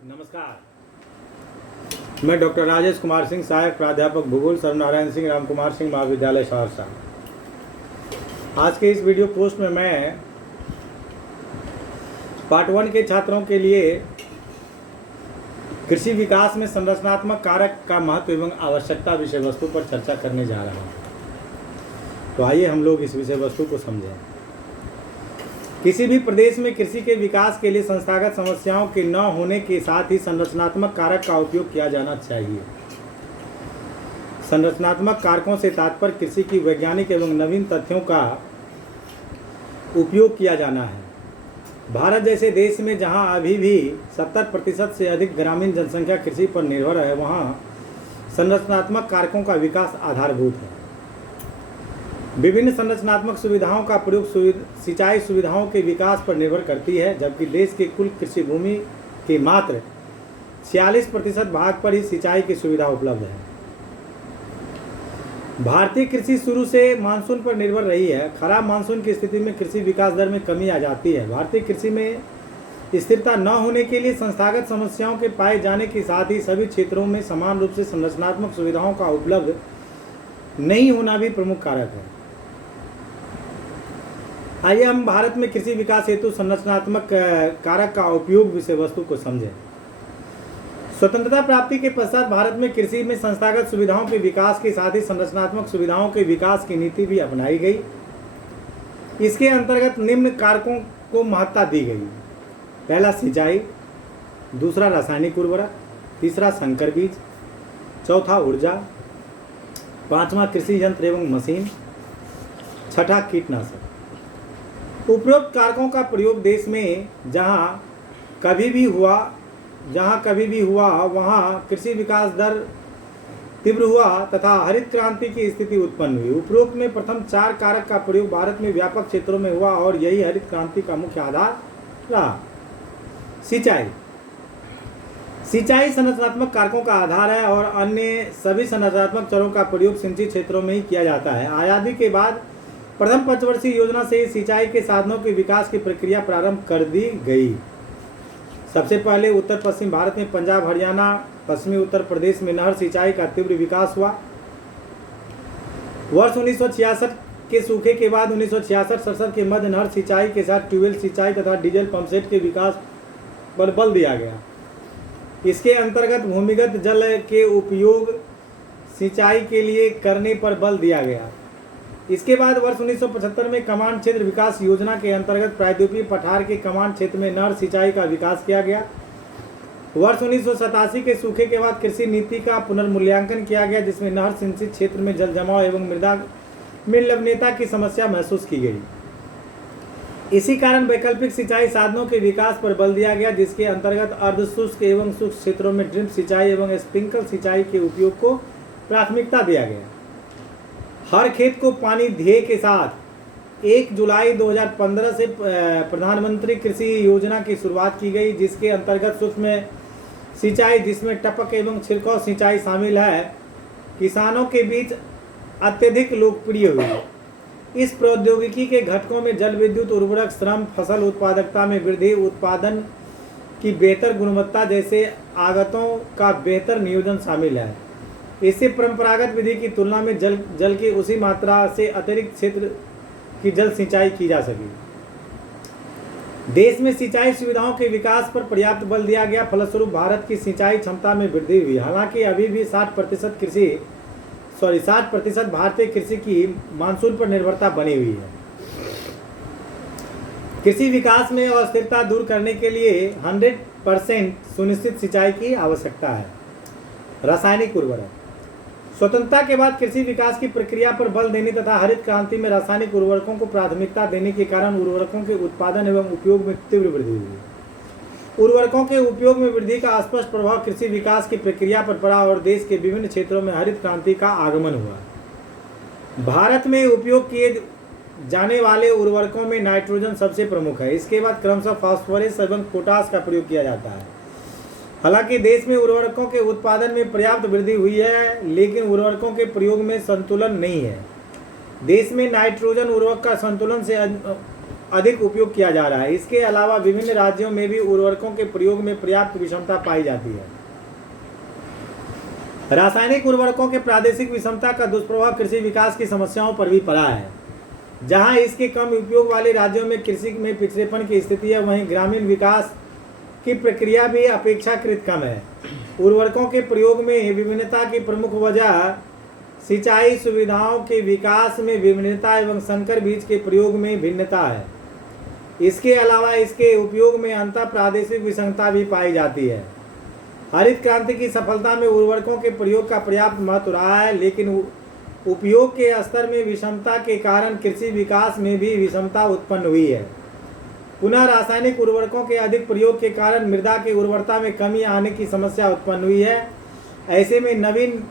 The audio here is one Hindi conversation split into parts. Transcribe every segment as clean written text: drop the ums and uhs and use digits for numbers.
नमस्कार, मैं डॉक्टर राजेश कुमार सिंह, सहायक प्राध्यापक भूगोल, सर्वनारायण सिंह रामकुमार सिंह महाविद्यालय सहरसा। आज के इस वीडियो पोस्ट में मैं पार्ट 1 के छात्रों के लिए कृषि विकास में संरचनात्मक कारक का महत्व एवं आवश्यकता विषय वस्तु पर चर्चा करने जा रहा हूँ। तो आइए हम लोग इस विषय वस्तु को समझें। किसी भी प्रदेश में कृषि के विकास के लिए संस्थागत समस्याओं के न होने के साथ ही संरचनात्मक कारक का उपयोग किया जाना चाहिए। संरचनात्मक कारकों से तात्पर्य कृषि की वैज्ञानिक एवं नवीन तथ्यों का उपयोग किया जाना है। भारत जैसे देश में जहां अभी भी 70% से अधिक ग्रामीण जनसंख्या कृषि पर निर्भर है, वहां संरचनात्मक कारकों का विकास आधारभूत है। विभिन्न संरचनात्मक सुविधाओं का प्रयोग सिंचाई सुविधाओं के विकास पर निर्भर करती है, जबकि देश के कुल कृषि भूमि के मात्र 46% भाग पर ही सिंचाई की सुविधा उपलब्ध है। भारतीय कृषि शुरू से मानसून पर निर्भर रही है। खराब मानसून की स्थिति में कृषि विकास दर में कमी आ जाती है। भारतीय कृषि में स्थिरता न होने के लिए संस्थागत समस्याओं के पाए जाने के साथ ही सभी क्षेत्रों में समान रूप से संरचनात्मक सुविधाओं का उपलब्ध नहीं होना भी प्रमुख कारक है। आइए हम भारत में कृषि विकास हेतु संरचनात्मक कारक का उपयोग विषय वस्तु को समझें। स्वतंत्रता प्राप्ति के पश्चात भारत में कृषि में संस्थागत सुविधाओं के विकास के साथ ही संरचनात्मक सुविधाओं के विकास की नीति भी अपनाई गई। इसके अंतर्गत निम्न कारकों को महत्ता दी गई। पहला सिंचाई, दूसरा रासायनिक उर्वरक, तीसरा संकर बीज, चौथा ऊर्जा, पांचवा कृषि यंत्र एवं मशीन, छठा कीटनाशक। उपरोक्त कारकों का प्रयोग देश में जहां कभी भी हुआ वहां कृषि विकास दर तीव्र हुआ तथा हरित क्रांति की स्थिति उत्पन्न हुई। उपरोक्त में प्रथम 4 कारक का प्रयोग भारत में व्यापक क्षेत्रों में हुआ और यही हरित क्रांति का मुख्य आधार रहा। सिंचाई संरचनात्मक कारकों का आधार है और अन्य सभी संरचनात्मक चरों का प्रयोग सिंचित क्षेत्रों में ही किया जाता है। आजादी के बाद प्रथम पंचवर्षीय योजना से सिंचाई के साधनों के विकास की प्रक्रिया प्रारंभ कर दी गई। सबसे पहले उत्तर पश्चिम भारत में पंजाब, हरियाणा, पश्चिमी उत्तर प्रदेश में नहर सिंचाई का तीव्र विकास हुआ। वर्ष 1966 के सूखे के बाद 1966-67 के मध्य नहर सिंचाई के साथ ट्यूबवेल सिंचाई तथा डीजल पंपसेट के विकास पर बल दिया गया। इसके अंतर्गत भूमिगत जल के उपयोग सिंचाई के लिए करने पर बल दिया गया। इसके बाद वर्ष 1975 में कमांड क्षेत्र विकास योजना के अंतर्गत प्रायद्वीपीय पठार के कमांड क्षेत्र में नहर सिंचाई का विकास किया गया। वर्ष 1987 के सूखे के बाद कृषि नीति का पुनर्मूल्यांकन किया गया, जिसमें नहर सिंचित क्षेत्र में जल जमाव एवं मृदा में लवणीयता की समस्या महसूस की गई। इसी कारण वैकल्पिक सिंचाई साधनों के विकास पर बल दिया गया, जिसके अंतर्गत अर्धशुष्क एवं शुष्क क्षेत्रों में ड्रिप सिंचाई एवं स्प्रिंकल सिंचाई के उपयोग को प्राथमिकता दिया गया। हर खेत को पानी ध्येय के साथ 1 जुलाई 2015 से प्रधानमंत्री कृषि योजना की शुरुआत की गई, जिसके अंतर्गत सूक्ष्म सिंचाई, जिसमें टपक एवं छिड़काव सिंचाई शामिल है, किसानों के बीच अत्यधिक लोकप्रिय हुई। इस प्रौद्योगिकी के घटकों में जल विद्युत, उर्वरक, श्रम, फसल उत्पादकता में वृद्धि, उत्पादन की बेहतर गुणवत्ता जैसे आगतों का बेहतर नियोजन शामिल है। इससे परंपरागत विधि की तुलना में जल की उसी मात्रा से अतिरिक्त क्षेत्र की जल सिंचाई की जा सकी। देश में सिंचाई सुविधाओं के विकास पर पर्याप्त बल दिया गया, फलस्वरूप भारत की सिंचाई क्षमता में वृद्धि हुई। हालांकि अभी भी 60% भारतीय कृषि की मानसून पर निर्भरता बनी हुई है। कृषि विकास में अस्थिरता दूर करने के लिए 100% सुनिश्चित सिंचाई की आवश्यकता है। रासायनिक उर्वरक। स्वतंत्रता के बाद कृषि विकास की प्रक्रिया पर बल देने तथा हरित क्रांति में रासायनिक उर्वरकों को प्राथमिकता देने के कारण उर्वरकों के उत्पादन एवं उपयोग में तीव्र वृद्धि हुई। उर्वरकों के उपयोग में वृद्धि का स्पष्ट प्रभाव कृषि विकास की प्रक्रिया पर पड़ा और देश के विभिन्न क्षेत्रों में हरित क्रांति का आगमन हुआ। भारत में उपयोग किए जाने वाले उर्वरकों में नाइट्रोजन सबसे प्रमुख है। इसके बाद क्रमशः फास्फोरस एवं पोटास का प्रयोग किया जाता है। हालांकि देश में उर्वरकों के उत्पादन में पर्याप्त वृद्धि हुई है, लेकिन उर्वरकों के प्रयोग में संतुलन नहीं है। देश में नाइट्रोजन उर्वरक का संतुलन से अधिक उपयोग किया जा रहा है। इसके अलावा विभिन्न राज्यों में भी उर्वरकों के प्रयोग में पर्याप्त विषमता पाई जाती है। रासायनिक उर्वरकों के प्रादेशिक विषमता का दुष्प्रभाव कृषि विकास की समस्याओं पर भी पड़ा है। जहां इसके कम उपयोग वाले राज्यों में कृषि में पिछड़ेपन की स्थिति है, वहीं ग्रामीण विकास की प्रक्रिया भी अपेक्षाकृत कम है। उर्वरकों के प्रयोग में विभिन्नता की प्रमुख वजह सिंचाई सुविधाओं के विकास में विभिन्नता एवं संकर बीज के प्रयोग में भिन्नता है। इसके अलावा इसके उपयोग में अंतर प्रादेशिक विसंगता भी पाई जाती है। हरित क्रांति की सफलता में उर्वरकों के प्रयोग का पर्याप्त महत्व रहा है, लेकिन उपयोग के स्तर में विषमता के कारण कृषि विकास में भी विषमता उत्पन्न हुई है। पुनः रासायनिक उर्वरकों के अधिक प्रयोग के कारण मृदा की उर्वरता में कमी आने की समस्या उत्पन्न हुई है। ऐसे में नवीन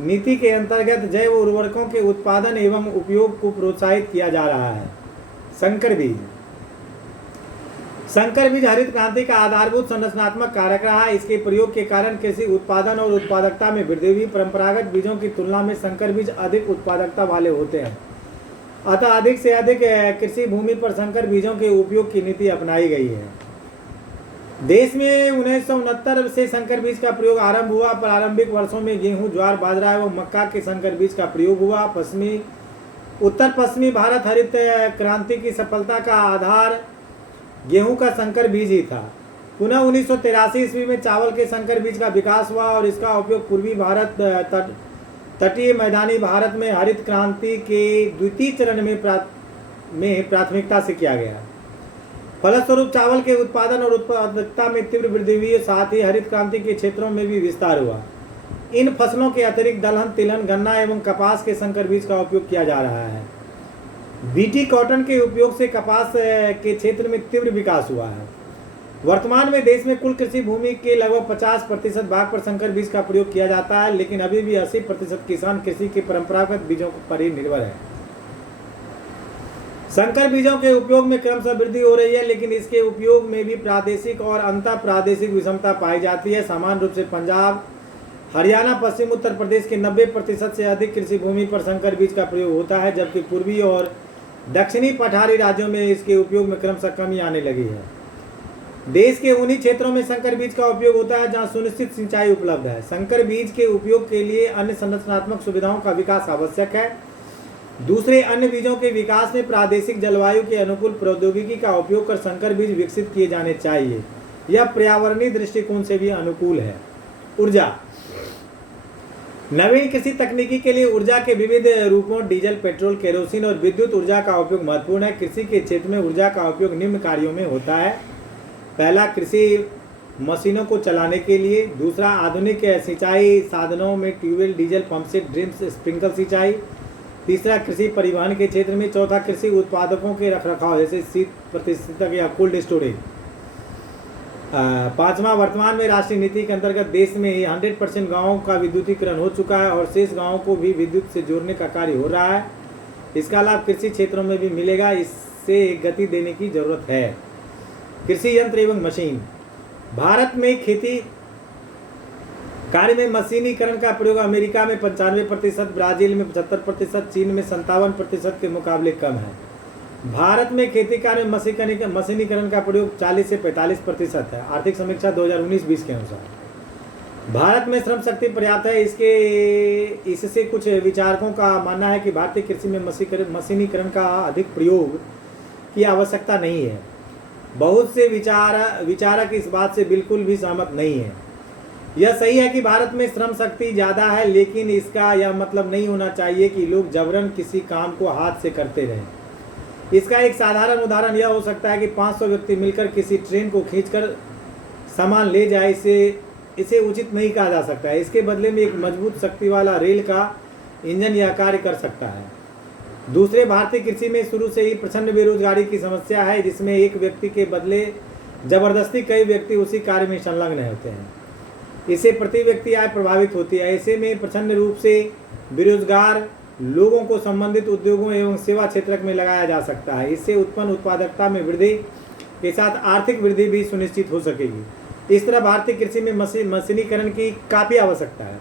नीति के अंतर्गत जैव उर्वरकों के उत्पादन एवं उपयोग को प्रोत्साहित किया जा रहा है। संकर बीज हरित क्रांति का आधारभूत संरचनात्मक कारक रहा। इसके प्रयोग के कारण कृषि उत्पादन और उत्पादकता में वृद्धि हुई। परंपरागत बीजों की तुलना में संकर बीज अधिक उत्पादकता वाले होते हैं, अतः अधिक से अधिक कृषि भूमि पर संकर बीजों के उपयोग की नीति अपनाई गई है। देश में 1969 से संकर बीज का प्रयोग आरंभ हुआ। प्रारंभिक वर्षों में गेहूं, ज्वार, बाजरा एवं मक्का के संकर बीज का प्रयोग हुआ। उत्तर पश्चिमी भारत हरित क्रांति की सफलता का आधार गेहूं का संकर बीज ही था। पुनः 1983 ईस्वी में चावल के संकर बीज का विकास हुआ और इसका उपयोग पूर्वी भारत, तटीय मैदानी भारत में हरित क्रांति के द्वितीय चरण में प्राथमिकता से किया गया। फलस्वरूप चावल के उत्पादन और उत्पादकता में तीव्र वृद्धि हुई, साथ ही हरित क्रांति के क्षेत्रों में भी विस्तार हुआ। इन फसलों के अतिरिक्त दलहन, तिलहन, गन्ना एवं कपास के संकर बीज का उपयोग किया जा रहा है। बीटी कॉटन के उपयोग से कपास के क्षेत्र में तीव्र विकास हुआ है। वर्तमान में देश में कुल कृषि भूमि के लगभग 50% भाग पर संकर बीज का प्रयोग किया जाता है, लेकिन अभी भी 80% किसान कृषि के परंपरागत बीजों पर ही निर्भर है। संकर बीजों के उपयोग में क्रमशः वृद्धि हो रही है, लेकिन इसके उपयोग में भी प्रादेशिक और अंतर प्रादेशिक विषमता पाई जाती है। सामान्य रूप से पंजाब, हरियाणा, पश्चिम उत्तर प्रदेश के 90% से अधिक कृषि भूमि पर संकर बीज का प्रयोग होता है, जबकि पूर्वी और दक्षिणी पठारी राज्यों में इसके उपयोग में क्रमशः कमी आने लगी है। देश के उन्हीं क्षेत्रों में संकर बीज का उपयोग होता है जहां सुनिश्चित सिंचाई उपलब्ध है। संकर बीज के उपयोग के लिए अन्य संरचनात्मक सुविधाओं का विकास आवश्यक है। दूसरे अन्य बीजों के विकास में प्रादेशिक जलवायु के अनुकूल प्रौद्योगिकी का उपयोग कर संकर बीज विकसित किए जाने चाहिए। यह पर्यावरणीय दृष्टिकोण से भी अनुकूल है। ऊर्जा नवीन कृषि तकनीकी के लिए ऊर्जा के विविध रूपों डीजल, पेट्रोल, केरोसिन और विद्युत ऊर्जा का उपयोग महत्वपूर्ण है। कृषि के क्षेत्र में ऊर्जा का उपयोग निम्न कार्यों में होता है। पहला, कृषि मशीनों को चलाने के लिए। दूसरा, आधुनिक सिंचाई साधनों में tubewell, diesel pump set, drips, sprinkle सिंचाई। तीसरा, कृषि परिवहन के क्षेत्र में। चौथा, कृषि उत्पादकों के रखरखाव जैसे शीत प्रतिष्ठितक या कोल्ड स्टोरेज। पांचवा, वर्तमान में राष्ट्रीय नीति के अंतर्गत देश में 100% गाँवों का विद्युतीकरण हो चुका है और शेष गाँवों को भी विद्युत से जोड़ने का कार्य हो रहा है। इसका लाभ कृषि क्षेत्रों में भी मिलेगा, इससे गति देने की जरूरत है। कृषि यंत्र एवं मशीन। भारत में खेती कार्य में मशीनीकरण का प्रयोग अमेरिका में 95%, ब्राजील में 75%, चीन में 57% के मुकाबले कम है। भारत में खेती कार्य में मशीनीकरण का प्रयोग 40 से 45% है। आर्थिक समीक्षा 2019-20 के अनुसार भारत में श्रम शक्ति पर्याप्त है। इससे कुछ विचारकों का मानना है कि भारतीय कृषि में मशीनीकरण का अधिक प्रयोग की आवश्यकता नहीं है। बहुत से विचारक इस बात से बिल्कुल भी सहमत नहीं है। यह सही है कि भारत में श्रम शक्ति ज़्यादा है, लेकिन इसका यह मतलब नहीं होना चाहिए कि लोग जबरन किसी काम को हाथ से करते रहें। इसका एक साधारण उदाहरण यह हो सकता है कि 500 व्यक्ति मिलकर किसी ट्रेन को खींचकर सामान ले जाए। इसे उचित नहीं कहा जा सकता है। इसके बदले में एक मजबूत शक्ति वाला रेल का इंजन यह कार्य कर सकता है। दूसरे, भारतीय कृषि में शुरू से ही प्रचंड बेरोजगारी की समस्या है, जिसमें एक व्यक्ति के बदले जबरदस्ती कई व्यक्ति उसी कार्य में संलग्न होते हैं। इससे प्रति व्यक्ति आय प्रभावित होती है। ऐसे में प्रचंड रूप से बेरोजगार लोगों को संबंधित उद्योगों एवं सेवा क्षेत्र में लगाया जा सकता है। इससे उत्पन्न उत्पादकता में वृद्धि के साथ आर्थिक वृद्धि भी सुनिश्चित हो सकेगी। इस तरह भारतीय कृषि में मशीनीकरण की काफ़ी आवश्यकता है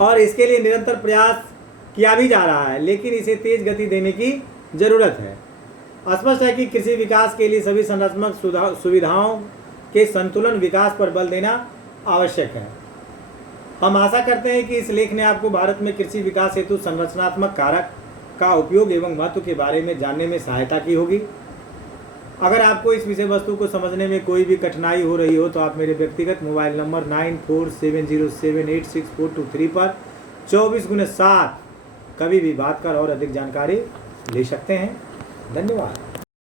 और इसके लिए निरंतर प्रयास किया भी जा रहा है, लेकिन इसे तेज गति देने की जरूरत है। स्पष्ट है कि कृषि विकास के लिए सभी संरचनात्मक सुविधाओं के संतुलन विकास पर बल देना आवश्यक है। हम आशा करते हैं कि इस लेख ने आपको भारत में कृषि विकास हेतु संरचनात्मक कारक का उपयोग एवं महत्व के बारे में जानने में सहायता की होगी। अगर आपको इस विषय वस्तु को समझने में कोई भी कठिनाई हो रही हो तो आप मेरे व्यक्तिगत मोबाइल नंबर 9470786423 पर 24x7 कभी भी बात कर और अधिक जानकारी ले सकते हैं। धन्यवाद।